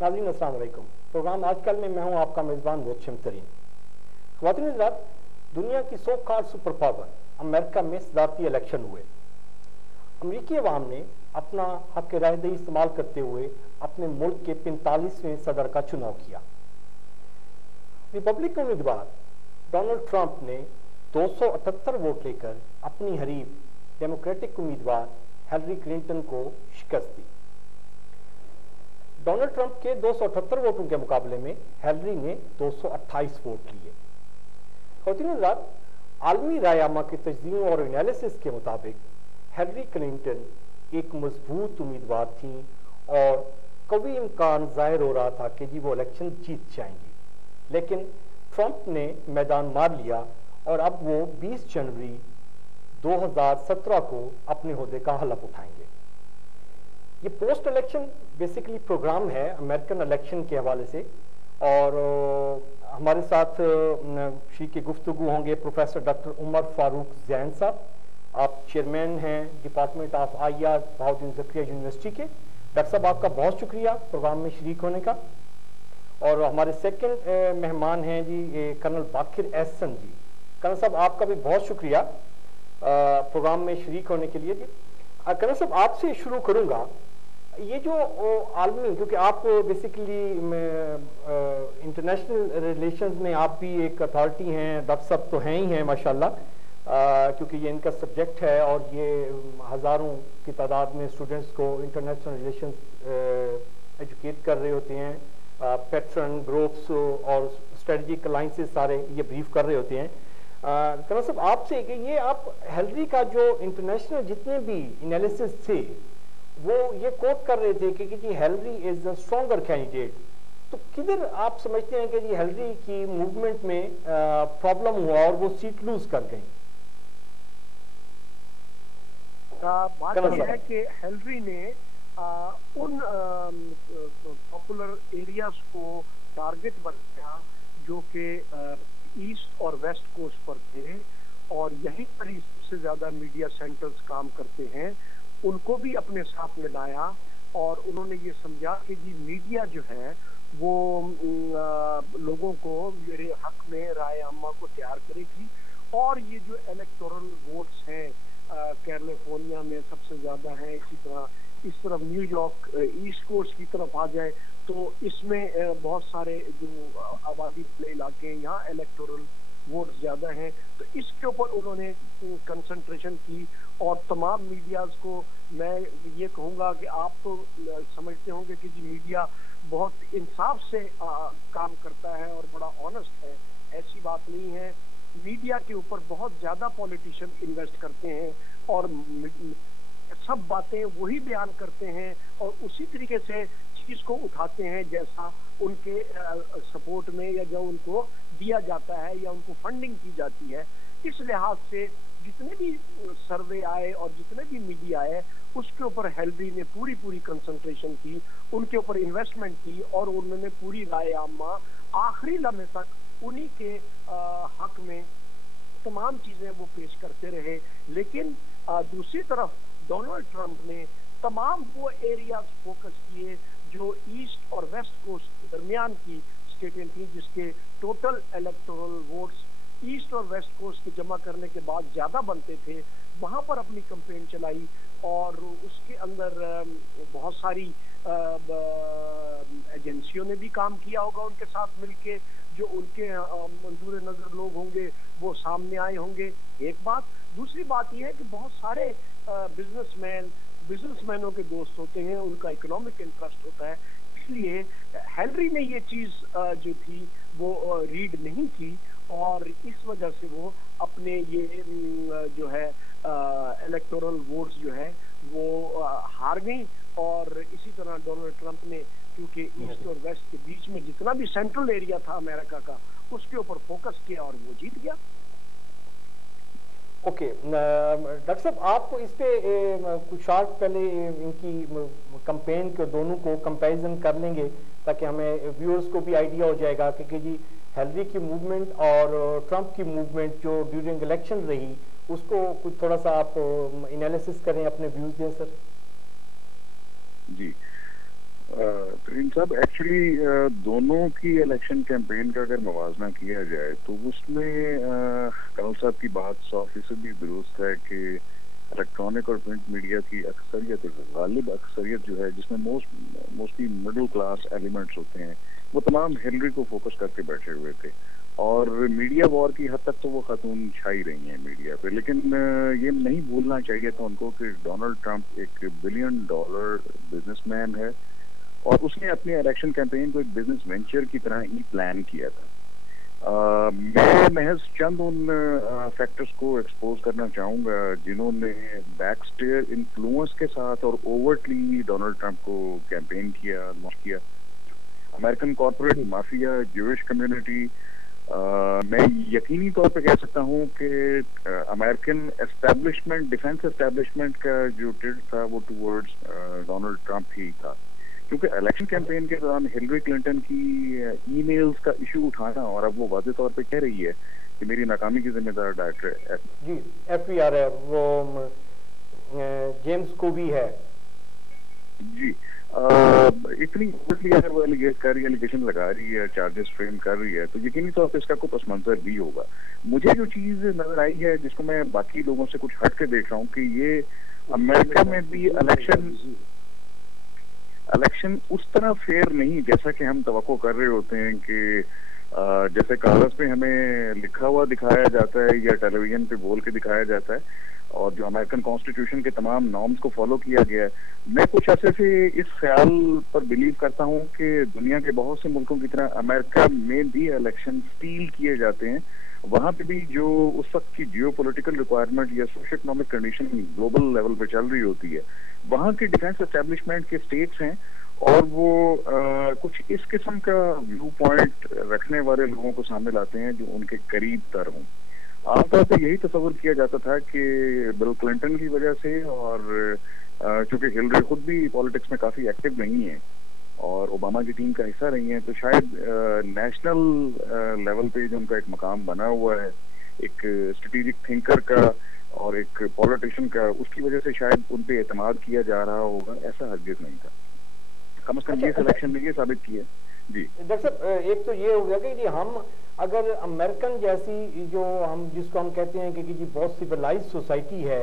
नाज़रीन अस्सलाम वालेकुम। प्रोग्राम आजकल में मैं हूं आपका मेज़बान मोहतशम तरीन। ख़वातीन हज़रात, दुनिया की so called super power America में सदारती इलेक्शन हुए। अमरीकी अवाम ने अपना हक रायदही इस्तेमाल करते हुए अपने मुल्क के 45वें सदर का चुनाव किया। रिपब्लिकन उम्मीदवार डोनाल्ड ट्रंप ने 278 वोट लेकर अपनी हरीफ डेमोक्रेटिक उम्मीदवार हिलरी क्लिंटन को शिकस्त दी। डोनाल्ड ट्रंप के 278 वोटों के मुकाबले में हिलरी ने 228 वोट लिए। ख़वातीन हज़रात, आलमी रायआमा के तज्ज़ियों और एनालिसिस के मुताबिक हिलरी क्लिंटन एक मजबूत उम्मीदवार थी और कभी इम्कान जाहिर हो रहा था कि जी वो इलेक्शन जीत जाएंगी, लेकिन ट्रंप ने मैदान मार लिया और अब वो 20 जनवरी 2017 को अपने ओहदे का हलफ उठाएंगे। ये पोस्ट इलेक्शन बेसिकली प्रोग्राम है अमेरिकन इलेक्शन के हवाले से, और हमारे साथ शरीक गुफ्तगू होंगे प्रोफेसर डॉक्टर उमर फारूक जैन साहब। आप चेयरमैन हैं department of IR Bahauddin Zakaria university के। डॉक्टर साहब, आपका बहुत शुक्रिया प्रोग्राम में शरीक होने का। और हमारे सेकंड मेहमान हैं जी कर्नल बाकिर एहसन जी। कर्नल साहब, आपका भी बहुत शुक्रिया प्रोग्राम में शरीक होने के लिए जी। कर्नल साहब, आपसे शुरू करूंगा। ये जो आलमी, क्योंकि आप बेसिकली इंटरनेशनल रिलेशंस में आप भी एक अथॉरिटी हैं, डॉक्टर साहब तो हैं ही हैं माशाल्लाह, क्योंकि ये इनका सब्जेक्ट है और ये हज़ारों की तादाद में स्टूडेंट्स को इंटरनेशनल रिलेशंस एजुकेट कर रहे होते हैं। पैटर्न ग्रुप्स और स्ट्रेटजिक अलाइंसेस सारे ये ब्रीफ कर रहे होते हैं। कर्नल साहब, आपसे कि ये आप हिलरी का जो इंटरनेशनल जितने भी एनालिसिस थे वो ये कोट कर रहे थे कि जी Hillary is the stronger candidate, तो किधर आप समझते हैं कि जी हिलरी की मूवमेंट में प्रॉब्लम हुआ और वो सीट लूज कर गई? बात यह है कि हिलरी ने उन पॉपुलर एरियाज को टारगेट बनाया जो कि ईस्ट और वेस्ट कोस्ट पर थे, और यहीं पर ही सबसे ज्यादा मीडिया सेंटर्स काम करते हैं, उनको भी अपने साथ मिलाया। और उन्होंने ये समझा कि जी मीडिया जो है वो लोगों को मेरे हक में राय आमा को तैयार करेगी, और ये जो इलेक्टोरल वोट्स हैं कैलिफोर्निया में सबसे ज्यादा है, इसी तरह इस तरफ न्यूयॉर्क ईस्ट कोस्ट की तरफ आ जाए तो इसमें बहुत सारे जो आबादी वाले इलाके हैं यहाँ इलेक्टोरल वोट ज्यादा हैं, तो इसके ऊपर उन्होंने कंसंट्रेशन की। और तमाम मीडियाज को मैं ये कहूँगा कि आप तो समझते होंगे कि जी मीडिया बहुत इंसाफ से काम करता है और बड़ा ऑनेस्ट है, ऐसी बात नहीं है। मीडिया के ऊपर बहुत ज्यादा पॉलिटिशियन इन्वेस्ट करते हैं और सब बातें वही बयान करते हैं और उसी तरीके से चीज को उठाते हैं जैसा उनके सपोर्ट में या जो उनको दिया जाता है या उनको फंडिंग की जाती है। इस लिहाज से जितने भी सर्वे आए और जितने भी मीडिया आए उसके ऊपर हिलरी ने पूरी कंसंट्रेशन की, उनके ऊपर इन्वेस्टमेंट की, और उन्होंने पूरी राय आमा आखिरी लम्हे तक उन्हीं के हक में तमाम चीजें वो पेश करते रहे। लेकिन दूसरी तरफ डोनाल्ड ट्रंप ने तमाम वो एरियाज फोकस किए जो ईस्ट और वेस्ट कोस्ट के दरमियान की स्टेटें थी, जिसके टोटल इलेक्टोरल वोट्स ईस्ट और वेस्ट कोस्ट के जमा करने के बाद ज्यादा बनते थे, वहां पर अपनी कैंपेन चलाई। और उसके अंदर बहुत सारी एजेंसियों ने भी काम किया होगा उनके साथ मिलके, जो उनके मंजूर नजर लोग होंगे वो सामने आए होंगे। एक बात, दूसरी बात यह है कि बहुत सारे बिजनेसमैनों के दोस्त होते हैं, उनका इकोनॉमिक इंटरेस्ट होता है, इसलिए हिलरी ने ये चीज जो थी वो रीड नहीं की और इस वजह से वो अपने ये जो है इलेक्टोरल वोट्स जो है वो हार गई। और इसी तरह डोनाल्ड ट्रंप ने, क्योंकि ईस्ट और वेस्ट के बीच में जितना भी सेंट्रल एरिया था अमेरिका का, उसके ऊपर फोकस किया और वो जीत गया। ओके डॉक्टर साहब, आप इस पे कुछ शार्ट पहले इनकी कैंपेन के दोनों को कंपैरिजन कर लेंगे ताकि हमें व्यूअर्स को भी आइडिया हो जाएगा कि जी हिलरी की मूवमेंट और ट्रंप की मूवमेंट जो ड्यूरिंग इलेक्शन रही उसको कुछ थोड़ा सा आप एनालिसिस करें, अपने व्यूज दें सर। जी, इन सब एक्चुअली दोनों की इलेक्शन कैंपेन का अगर मुवाजना किया जाए तो उसमें कमल साहब की बात 100% दुरुस्त है कि इलेक्ट्रॉनिक और प्रिंट मीडिया की अक्सरियत, गालिब अक्सरियत जो है, जिसमें मोस्टली मिडिल क्लास एलिमेंट्स होते हैं, वो तमाम हिलरी को फोकस करके बैठे हुए थे। और मीडिया वॉर की हद तक तो वो खातून छाई रही हैं मीडिया पे, लेकिन ये नहीं भूलना चाहिए था उनको कि डोनाल्ड ट्रंप एक $1 बिलियन बिजनेसमैन है और उसने अपने इलेक्शन कैंपेन को एक बिजनेस वेंचर की तरह ही प्लान किया था। मैं महज चंद उन फैक्टर्स को एक्सपोज करना चाहूंगा जिन्होंने बैकस्टेयर इन्फ्लुएंस के साथ और ओवरटली डोनाल्ड ट्रंप को कैंपेन किया, लॉन्च किया। American corporate mafia, Jewish community, मैं यकीनी तौर पे कह सकता हूँ कि अमेरिकन एस्टैब्लिशमेंट, डिफेंस एस्टैब्लिशमेंट का जो टिल्ट था वो टुवर्ड्स डोनाल्ड ट्रंप ही था, क्योंकि इलेक्शन कैंपेन के दौरान हिलरी क्लिंटन की ईमेल्स का इशू उठाना, और अब वो वाज़ेह तौर पे कह रही है कि मेरी नाकामी की जिम्मेदार डायरेक्टर जी FBI है, वो जेम्स कोबी है जी। इतनी अगर वो एलिगेशन लगा रही है, चार्जेस फ्रेम कर रही है, तो यकीनी तौर पर इसका कोई पस मंजर भी होगा। मुझे जो चीज नजर आई है, जिसको मैं बाकी लोगों से कुछ हट के देख रहा हूँ, कि ये अमेरिका में भी इलेक्शन उस तरह फेयर नहीं जैसा कि हम तवक्को कर रहे होते हैं कि जैसे कागज पे हमें लिखा हुआ दिखाया जाता है या टेलीविजन पे बोल के दिखाया जाता है, और जो अमेरिकन कॉन्स्टिट्यूशन के तमाम नॉर्म्स को फॉलो किया गया है। मैं कुछ अर्से से इस ख्याल पर बिलीव करता हूं कि दुनिया के बहुत से मुल्कों की तरह अमेरिका में भी इलेक्शन स्टील किए जाते हैं। वहां पे भी जो उस वक्त की जियो पोलिटिकल रिक्वायरमेंट या socio economic condition global level पे चल रही होती है, वहां के डिफेंस एस्टेब्लिशमेंट के स्टेट्स हैं और वो कुछ इस किस्म का व्यू पॉइंट रखने वाले लोगों को सामने लाते हैं जो उनके करीब तर हों। आमतौर पर यही तस्वर किया जाता था कि बिल क्लिंटन की वजह से, और चूंकि हिलरी खुद भी पॉलिटिक्स में काफी एक्टिव नहीं है और ओबामा की टीम का हिस्सा रही है, तो शायद नेशनल लेवल पे जो उनका एक मकाम बना हुआ है, एक स्ट्रेटेजिक थिंकर का और एक पॉलिटिशियन का, उसकी वजह से शायद उन पे एतमाद किया जा रहा होगा। ऐसा हरगिज नहीं था। कम से कम ये सिलेक्शन में ये साबित किया जी। डॉक्टर साहब, एक तो ये हो गया कि हम अगर अमेरिकन जैसी जो हम जिसको हम कहते हैं कि जी बहुत सिविलाइज सोसाइटी है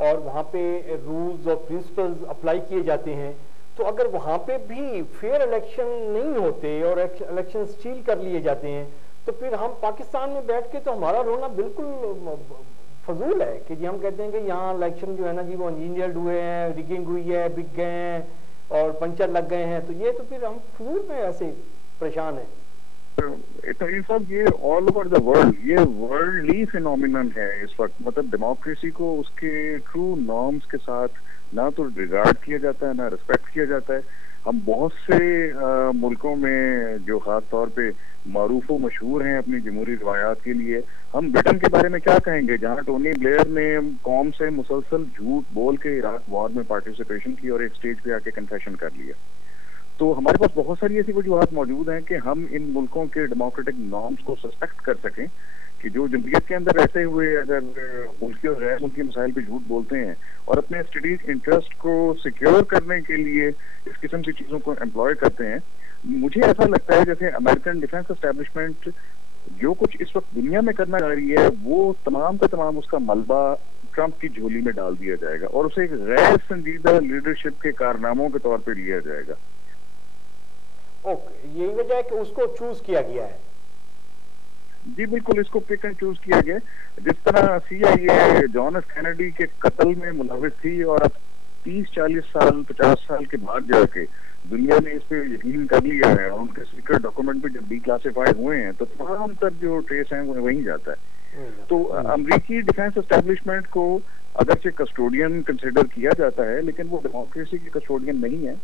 और वहाँ पे रूल्स और प्रिंसिपल्स अप्लाई किए जाते हैं, तो अगर वहाँ पे भी फेयर इलेक्शन नहीं होते और इलेक्शन स्टील कर लिए जाते हैं, तो फिर हम पाकिस्तान में बैठ के तो हमारा रोना बिल्कुल फजूल है कि जी हम कहते हैं कि यहाँ इलेक्शन जो है ना जी वो इंजीनियर्ड हुए हैं, रिगिंग हुई है, बिक गए हैं और पंचर लग गए हैं, तो ये तो फिर हम फजूल में ऐसे परेशान हैं। साहब, ये ऑल ओवर द वर्ल्ड, ये वर्ल्डली फिनोमिनन है इस वक्त। मतलब डेमोक्रेसी को उसके ट्रू नॉर्म्स के साथ ना तो रिगार्ड किया जाता है, ना रिस्पेक्ट किया जाता है। हम बहुत से मुल्कों में जो खास तौर पे मारूफ व मशहूर हैं अपनी जमहूरी रवायात के लिए, हम ब्रिटेन के बारे में क्या कहेंगे, जहाँ टोनी ब्लेयर ने कौम से मुसलसल झूठ बोल के इराक वॉर में पार्टिसिपेशन की और एक स्टेज पे आके कन्फेशन कर लिया। तो हमारे पास बहुत सारी ऐसी वजूहत मौजूद हैं कि हम इन मुल्कों के डेमोक्रेटिक नॉर्म्स को सस्पेक्ट कर सकें कि जो जमहूरियत के अंदर रहते हुए अगर मुल्की और गैर मुल्की मसाइल पे झूठ बोलते हैं और अपने स्ट्रेटेजिक इंटरेस्ट को सिक्योर करने के लिए इस किस्म की चीजों को एम्प्लॉय करते हैं। मुझे ऐसा लगता है जैसे अमेरिकन डिफेंस एस्टेब्लिशमेंट जो कुछ इस वक्त दुनिया में करना चाह रही है, वो तमाम का तमाम उसका मलबा ट्रंप की झोली में डाल दिया जाएगा और उसे एक गैर संजीदा लीडरशिप के कारनामों के तौर पर लिया जाएगा। ओके, यही वजह है कि उसको चूज किया गया है। जी बिल्कुल, इसको पिक एंड चूज किया गया। जिस तरह CIA जॉन एफ कैनेडी के कत्ल में मुलविस थी और अब 30-40 साल 50 साल के बाद जाके दुनिया ने इस पे यकीन कर लिया है और उनके सीक्रेट डॉक्यूमेंट भी जब डिक्लासिफाई हुए हैं तो तमाम तर जो ट्रेस हैं वो वहीं जाता है। तो अमेरिकी डिफेंस एस्टेब्लिशमेंट को अगरचे कस्टोडियन कंसिडर किया जाता है, लेकिन वो डेमोक्रेसी की कस्टोडियन नहीं है।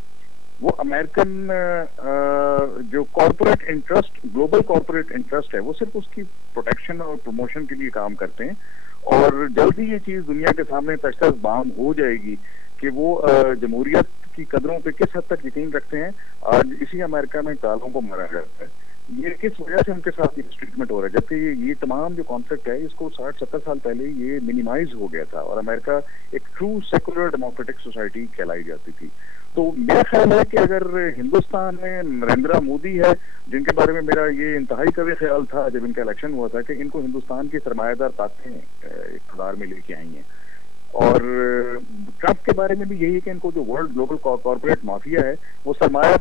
वो अमेरिकन जो corporate interest, global corporate interest है, वो सिर्फ उसकी प्रोटेक्शन और प्रमोशन के लिए काम करते हैं। और जल्दी ये चीज दुनिया के सामने तशख़्ख़ुस बाम हो जाएगी कि वो जमहूरियत की कदरों पे किस हद तक यकीन रखते हैं। आज इसी अमेरिका में कालों को मारा जाता है, ये किस वजह से उनके साथ ट्रीटमेंट हो रहा है, जबकि ये तमाम जो कॉन्फ्लिक्ट है इसको 60-70 साल पहले ये मिनिमाइज हो गया था और अमेरिका एक ट्रू सेकुलर डेमोक्रेटिक सोसाइटी कहलाई जाती थी। तो मेरा ख्याल है कि अगर हिंदुस्तान में नरेंद्र मोदी है, जिनके बारे में मेरा ये इंतहाई कभी ख्याल था जब इनका इलेक्शन हुआ था कि इनको हिंदुस्तान की सरमायादार ताकतें इक़्तिदार में लेके आई हैं, और ट्रंप के बारे में भी यही है कि इनको जो वर्ल्ड ग्लोबल कॉर्पोरेट माफिया है वो सरमायादार